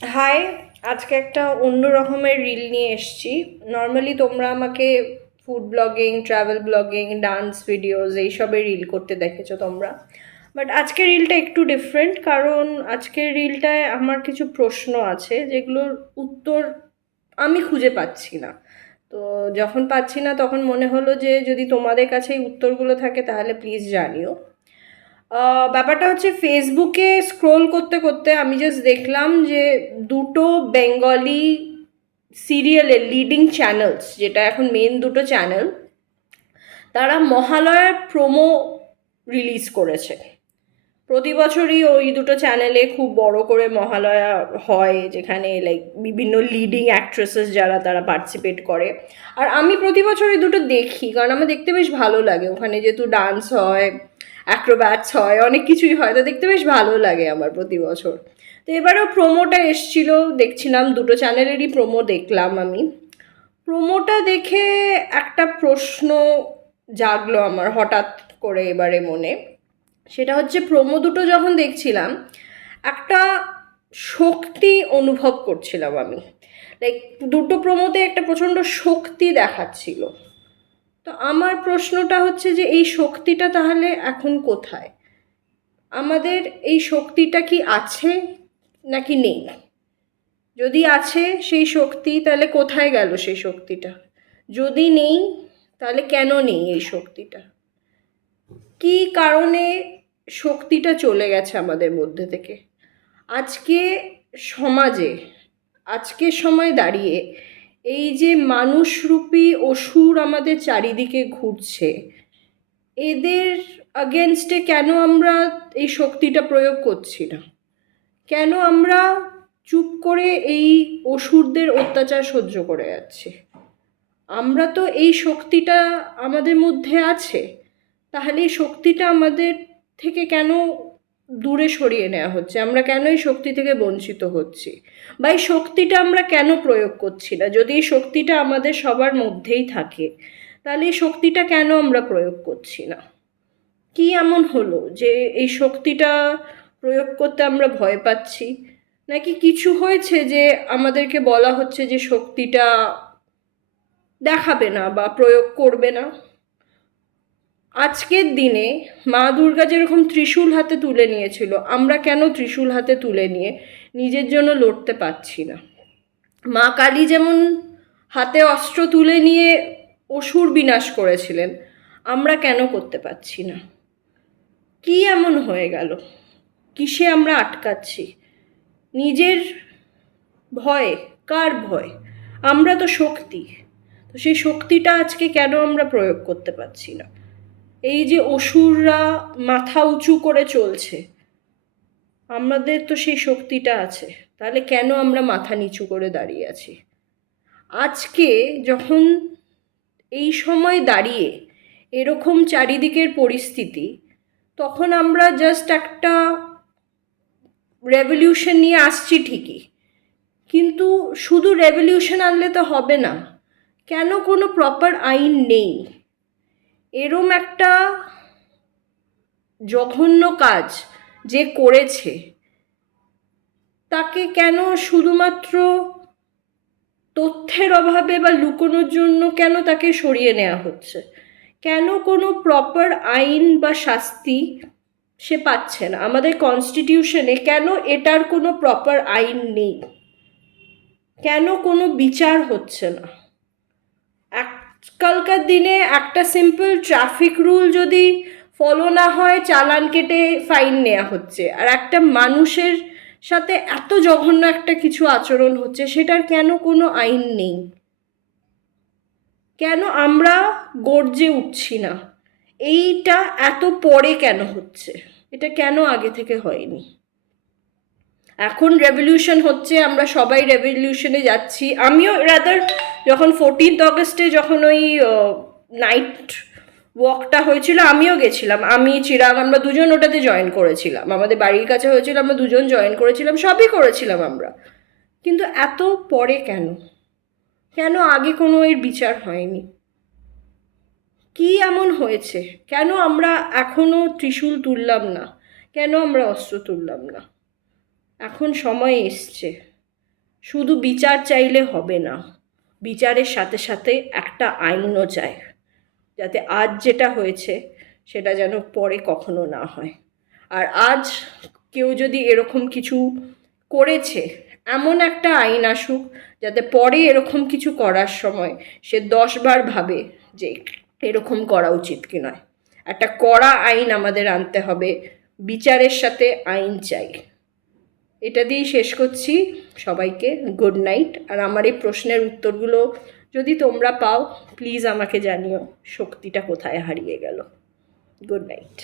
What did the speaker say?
High, আজকে একটা অন্য রকমের রিল নিয়ে এসেছি। নর্মালি তোমরা আমাকে food blogging, travel blogging, dance videos এইসবের রিল করতে দেখেছো তোমরা। বাট আজকের রিলটা একটু ডিফারেন্ট, কারণ আজকের রিলটায় আমার কিছু প্রশ্ন আছে যেগুলোর উত্তর আমি খুঁজে পাচ্ছি না। তো যখন পাচ্ছি না তখন মনে হলো যে যদি তোমাদের কাছে এই উত্তরগুলো থাকে তাহলে প্লিজ জানিও। ব্যাপারটা হচ্ছে ফেসবুকে স্ক্রোল করতে করতে আমি জাস্ট দেখলাম যে দুটো বেঙ্গলি সিরিয়ালের লিডিং চ্যানেলস, যেটা এখন মেন দুটো চ্যানেল, তারা মহালয়ার প্রোমো রিলিজ করেছে। প্রতি বছরই ওই দুটো চ্যানেলে খুব বড় করে মহালয়া হয়, যেখানে লাইক বিভিন্ন লিডিং অ্যাক্ট্রেসেস যারা তারা পার্টিসিপেট করে। আর আমি প্রতি বছর এই দুটো দেখি, কারণ আমার দেখতে বেশ ভালো লাগে। ওখানে যেহেতু ডান্স হয়, অ্যাক্রোব্যাটস হয়, অনেক কিছুই হয়, তো দেখতে বেশ ভালো লাগে আমার প্রতি বছর। তো এবারেও প্রোমোটা এসছিল, দেখছিলাম দুটো চ্যানেলেরই প্রোমো দেখলাম আমি। প্রোমোটা দেখে একটা প্রশ্ন জাগলো আমার হঠাৎ করে এবারে মনে। সেটা হচ্ছে, প্রোমো দুটো যখন দেখছিলাম একটা শক্তি অনুভব করছিলাম আমি। লাইক দুটো প্রোমোতে একটা প্রচণ্ড শক্তি দেখাচ্ছিল। তো আমার প্রশ্নটা হচ্ছে যে এই শক্তিটা তাহলে এখন কোথায়? আমাদের এই শক্তিটা কি আছে নাকি নেই? যদি আছে সেই শক্তি, তাহলে কোথায় গেল সেই শক্তিটা? যদি নেই, তাহলে কেন নেই এই শক্তিটা? কি কারণে শক্তিটা চলে গেছে আমাদের মধ্যে থেকে? আজকে সমাজে, আজকের সময় দাঁড়িয়ে এই যে মানুষরূপী অসুর আমাদের চারিদিকে ঘুরছে, এদের আগেনস্টে কেন আমরা এই শক্তিটা প্রয়োগ করছি না? কেন আমরা চুপ করে এই অসুরদের অত্যাচার সহ্য করে যাচ্ছি? আমরা তো এই শক্তিটা আমাদের মধ্যে আছে, তাহলে এই শক্তিটা আমাদের থেকে কেন দূরে সরিয়ে নেওয়া হচ্ছে? আমরা কেন এই শক্তি থেকে বঞ্চিত হচ্ছি? বা এই শক্তিটা আমরা কেন প্রয়োগ করছি না? যদি এই শক্তিটা আমাদের সবার মধ্যেই থাকে, তাহলে এই শক্তিটা কেন আমরা প্রয়োগ করছি না? কি এমন হলো যে এই শক্তিটা প্রয়োগ করতে আমরা ভয় পাচ্ছি? নাকি কিছু হয়েছে যে আমাদেরকে বলা হচ্ছে যে শক্তিটা দেখাবে না বা প্রয়োগ করবে না? আজকের দিনে মা দুর্গা যেরকম ত্রিশূল হাতে তুলে নিয়েছিল, আমরা কেন ত্রিশূল হাতে তুলে নিয়ে নিজের জন্য লড়তে পারছি না? মা কালী যেমন হাতে অস্ত্র তুলে নিয়ে অসুর বিনাশ করেছিলেন, আমরা কেন করতে পারছি না? কি এমন হয়ে গেল? কিসে আমরা আটকাচ্ছি? নিজের ভয়? কার ভয়? আমরা তো শক্তি, তো সেই শক্তিটা আজকে কেন আমরা প্রয়োগ করতে পারছি না? এই যে অসুররা মাথা উঁচু করে চলছে, আমাদের তো সেই শক্তিটা আছে, তাহলে কেন আমরা মাথা নিচু করে দাঁড়িয়ে আছি? আজকে যখন এই সময় দাঁড়িয়ে এরকম চারিদিকের পরিস্থিতি, তখন আমরা জাস্ট একটা রেভলিউশন নিয়ে আসছি ঠিকই, কিন্তু শুধু রেভলিউশন আনলে তো হবে না। কেন কোনো প্রপার আইন নেই? এরম একটা জঘন্য কাজ যে করেছে, তাকে কেন শুধুমাত্র তথ্যের অভাবে বা লুকোনোর জন্য কেন তাকে সরিয়ে নেওয়া হচ্ছে? কেন কোনো প্রপার আইন বা শাস্তি সে পাচ্ছে না? আমাদের কনস্টিটিউশনে কেন এটার কোনো প্রপার আইন নেই? কেন কোনো বিচার হচ্ছে না? আজকালকার দিনে একটা সিম্পল ট্রাফিক রুল যদি ফলো না হয়, চালান কেটে ফাইন নেওয়া হচ্ছে, আর একটা মানুষের সাথে এত জঘন্য একটা কিছু আচরণ হচ্ছে, সেটার কেন কোনো আইন নেই? কেন আমরা গর্জে উঠছি না? এইটা এত পরে কেন হচ্ছে? এটা কেন আগে থেকে হয়নি? এখন রেভলিউশন হচ্ছে, আমরা সবাই রেভলিউশনে যাচ্ছি। আমিও রাদার, যখন 14th অগস্টে যখন ওই নাইট ওয়াকটা হয়েছিল, আমিও গেছিলাম। আমি, চিরাগ, আমরা দুজন ওটাতে জয়েন করেছিলাম। আমাদের বাড়ির কাছে হয়েছিল, আমরা দুজন জয়েন করেছিলাম, সবই করেছিলাম আমরা। কিন্তু এত পরে কেন? কেন আগে কোনো এর বিচার হয়নি? কি এমন হয়েছে? কেন আমরা এখনো ত্রিশূল তুললাম না? কেন আমরা অস্ত্র তুললাম না? এখন সময় এসছে, শুধু বিচার চাইলে হবে না, বিচারের সাথে সাথে একটা আইনও চাই, যাতে আজ যেটা হয়েছে সেটা যেন পরে কখনো না হয়। আর আজ কেউ যদি এরকম কিছু করেছে, এমন একটা আইন আসুক যাতে পরে এরকম কিছু করার সময় সে 10বার ভাবে যে এরকম করা উচিত কি নয়। একটা কড়া আইন আমাদের আনতে হবে, বিচারের সাথে আইন চাই। এটা দিয়েই শেষ করছি। সবাইকে গুড নাইট। আর আমার এই প্রশ্নের উত্তরগুলো যদি তোমরা পাও প্লিজ আমাকে জানিও শক্তিটা কোথায় হারিয়ে গেল। Good night.